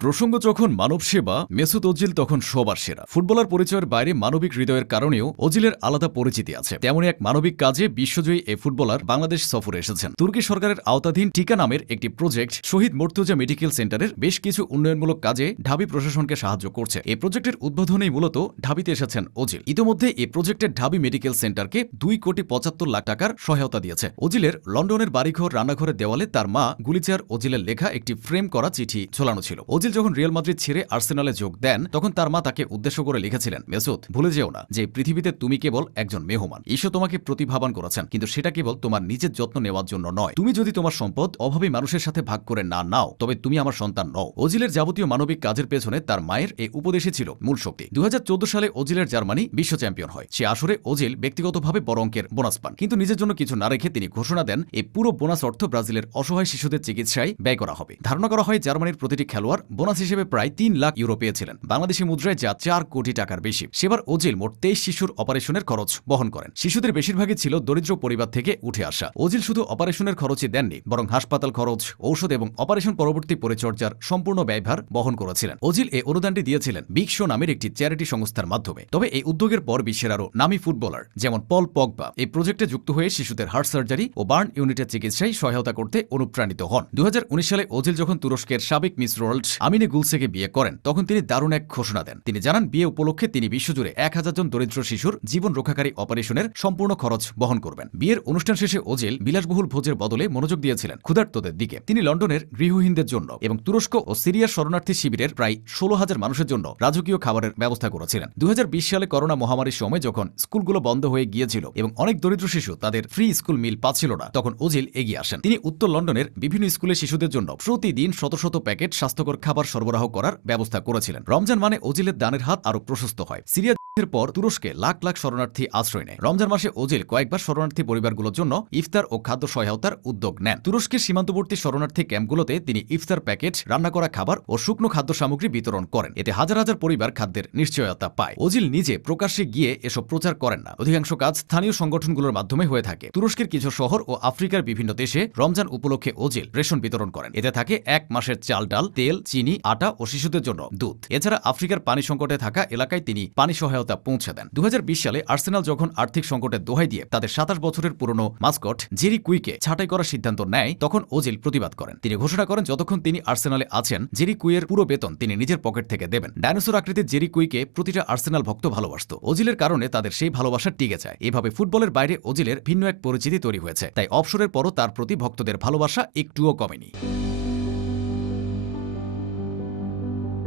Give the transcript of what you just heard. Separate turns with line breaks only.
প্রসঙ্গ যখন মানব সেবা মেসুত ওজিল তখন সবার সেরা। ফুটবলার পরিচয়ের বাইরে মানবিক হৃদয়ের কারণেও ওজিলের আলাদা পরিচিতি আছে। তেমনই এক মানবিক কাজে বিশ্বজয়ী এ ফুটবলার বাংলাদেশ সফরে এসেছেন। তুর্কি সরকারের আওতাধীন টিকা নামের একটি প্রজেক্ট শহীদ মর্তুজা মেডিকেল সেন্টারের বেশ কিছু উন্নয়নমূলক কাজে ঢাবি প্রশাসনকে সাহায্য করছে। এই প্রজেক্টের উদ্বোধনেই মূলত ঢাবিতে এসেছেন ওজিল। ইতিমধ্যে এই প্রজেক্টের ঢাবি মেডিকেল সেন্টারকে দুই কোটি পঁচাত্তর লাখ টাকার সহায়তা দিয়েছে। ওজিলের লন্ডনের বাড়িঘর, রান্নাঘরের দেওয়ালে তার মা গুলিচার ওজিলের লেখা একটি ফ্রেম করা চিঠি ঝোলানো ছিল। ওজিল যখন রিয়াল মাদ্রিদ ছেড়ে আর্সেনালে যোগ দেন, তখন তার মা তাকে উদ্দেশ্য করে লিখেছিলেন, মেসুদ, ভুলে যেও না যে পৃথিবীতে তুমি কেবল একজন মেহমান। ঈশ্বর তোমাকে প্রতিভাবান করেছেন, কিন্তু সেটা কেবল তোমার নিজের যত্ন নেওয়ার জন্য নয়। তুমি যদি তোমার সম্পদ অভাবী মানুষের সাথে ভাগ করে না নাও, তবে তুমি আমার সন্তান নও। ওজিলের যাবতীয় মানবিক কাজের পেছনে তার মায়ের এই উপদেশই ছিল মূল শক্তি। দুই হাজার চোদ্দ সালে ওজিলের জার্মানি বিশ্ব চ্যাম্পিয়ন হয়। সে আসরে ওজিল ব্যক্তিগতভাবে বড় অঙ্কের বোনাস পান, কিন্তু নিজের জন্য কিছু না রেখে তিনি ঘোষণা দেন এই পুরো বোনাস অর্থ ব্রাজিলের অসহায় শিশুদের চিকিৎসায় ব্যয় করা হবে। ধারণা করা হয় জার্মানির প্রতিটি খেলোয়াড় বোনাস হিসেবে প্রায় তিন লাখ ইউরো পেয়েছিলেন। বাংলাদেশি মুদ্রায় যা চার কোটি টাকার বেশি, সেবার ওজিল মোট তেইশ শিশুর অপারেশনের খরচ বহন করেন। শিশুদের বেশিরভাগই ছিল দরিদ্র পরিবার থেকে উঠে আসা। ওজিল শুধু অপারেশনের খরচই দেননি, বরং হাসপাতাল খরচ, ঔষধ এবং অপারেশন পরবর্তী পরিচর্যার সম্পূর্ণ ব্যয়ভার বহন করেছিলেন। ওজিল এই অনুদানটি দিয়েছিলেন বিগ শো নামের একটি চ্যারিটি সংস্থার মাধ্যমে। তবে এই উদ্যোগের পর বিশ্বের আরও নামী ফুটবলার, যেমন পল পগবা, এই প্রজেক্টে যুক্ত হয়ে শিশুদের হার্ট সার্জারি ও বার্ন ইউনিটের চিকিৎসায় সহায়তা করতে অনুপ্রাণিত হন। দু হাজার উনিশ সালে ওজিল যখন তুরস্কের সাবেক মিস ওয়ার্ল্ড আমিনে গুলসেকে বিয়ে করেন, তখন তিনি দারুণ এক ঘোষণা দেন। তিনি জানান, বিয়ে উপলক্ষে তিনি বিশ্বজুড়ে এক হাজার জন দরিদ্র শিশুর জীবন রক্ষাকারী অপারেশনের সম্পূর্ণ খরচ বহন করবেন। বিয়ের অনুষ্ঠান শেষে ওজিল বিলাসবহুল ভোজের বদলে মনোযোগ দিয়েছিলেন ক্ষুধার্তদের দিকে। তিনি লন্ডনের গৃহহীনদের জন্য এবং তুরস্ক ও সিরিয়ার শরণার্থী শিবিরের প্রায় ষোলো হাজার মানুষের জন্য রাজকীয় খাবারের ব্যবস্থা করেছিলেন। দু হাজার বিশ সালে করোনা মহামারীর সময় যখন স্কুলগুলো বন্ধ হয়ে গিয়েছিল এবং অনেক দরিদ্র শিশু তাদের ফ্রি স্কুল মিল পাচ্ছিল না, তখন ওজিল এগিয়ে আসেন। তিনি উত্তর লন্ডনের বিভিন্ন স্কুলের শিশুদের জন্য প্রতিদিন শত শত প্যাকেট স্বাস্থ্যকর খাবার সরবরাহ করার ব্যবস্থা করেছিলেন। রমজান মানে ওজিলের দানের হাত আরও প্রশস্ত হয়। সিরিয়া যুদ্ধের পর তুরস্কে লাখ লাখ শরণার্থী আশ্রয় নেয়। রমজান মাসে ওজিল কয়েকবার শরণার্থী পরিবারগুলোর জন্য ইফতার ও খাদ্য সহায়তার উদ্যোগ নেন। তুরস্কের সীমান্তবর্তী শরণার্থী ক্যাম্পগুলোতে তিনি ইফতার প্যাকেট, রান্না করা খাবার ও শুকনো খাদ্য সামগ্রী বিতরণ করেন। এতে হাজার হাজার পরিবার খাদ্যের নিশ্চয়তা পায়। ওজিল নিজে প্রকাশ্যে গিয়ে এসব প্রচার করেন না। অধিকাংশ কাজ স্থানীয় সংগঠনগুলোর মাধ্যমে হয়ে থাকে। তুরস্কের কিছু শহর ও আফ্রিকার বিভিন্ন দেশে রমজান উপলক্ষে ওজিল রেশন বিতরণ করেন। এতে থাকে এক মাসের চাল ডাল, তেল, চিনি, আটা ও শিশুদের জন্য দুধ। এছাড়া আফ্রিকার পানি সংকটে থাকা এলাকায় তিনি পানি সহায়তা পৌঁছে দেন। দু হাজার বিশ সালে আর্সেনাল যখন আর্থিক সংকটের দোহাই দিয়ে তাদের সাতাশ বছরের পুরনো মাস্কট জেরি কুইকে ছাঁটাই করার সিদ্ধান্ত নেয়, তখন ওজিল প্রতিবাদ করেন। তিনি ঘোষণা করেন, যতক্ষণ তিনি আর্সেনালে আছেন, জেরি কুইয়ের পুরো বেতন তিনি নিজের পকেট থেকে দেবেন। ডাইনোসর আকৃতির জেরি কুইকে প্রতিটা আর্সেনাল ভক্ত ভালোবাসত। ওজিলের কারণে তাদের সেই ভালোবাসা টিকে যায়। এভাবে ফুটবলের বাইরে ওজিলের ভিন্ন এক পরিচিতি তৈরি হয়েছে। তাই অবসরের পরও তার প্রতি ভক্তদের ভালোবাসা একটুও কমেনি।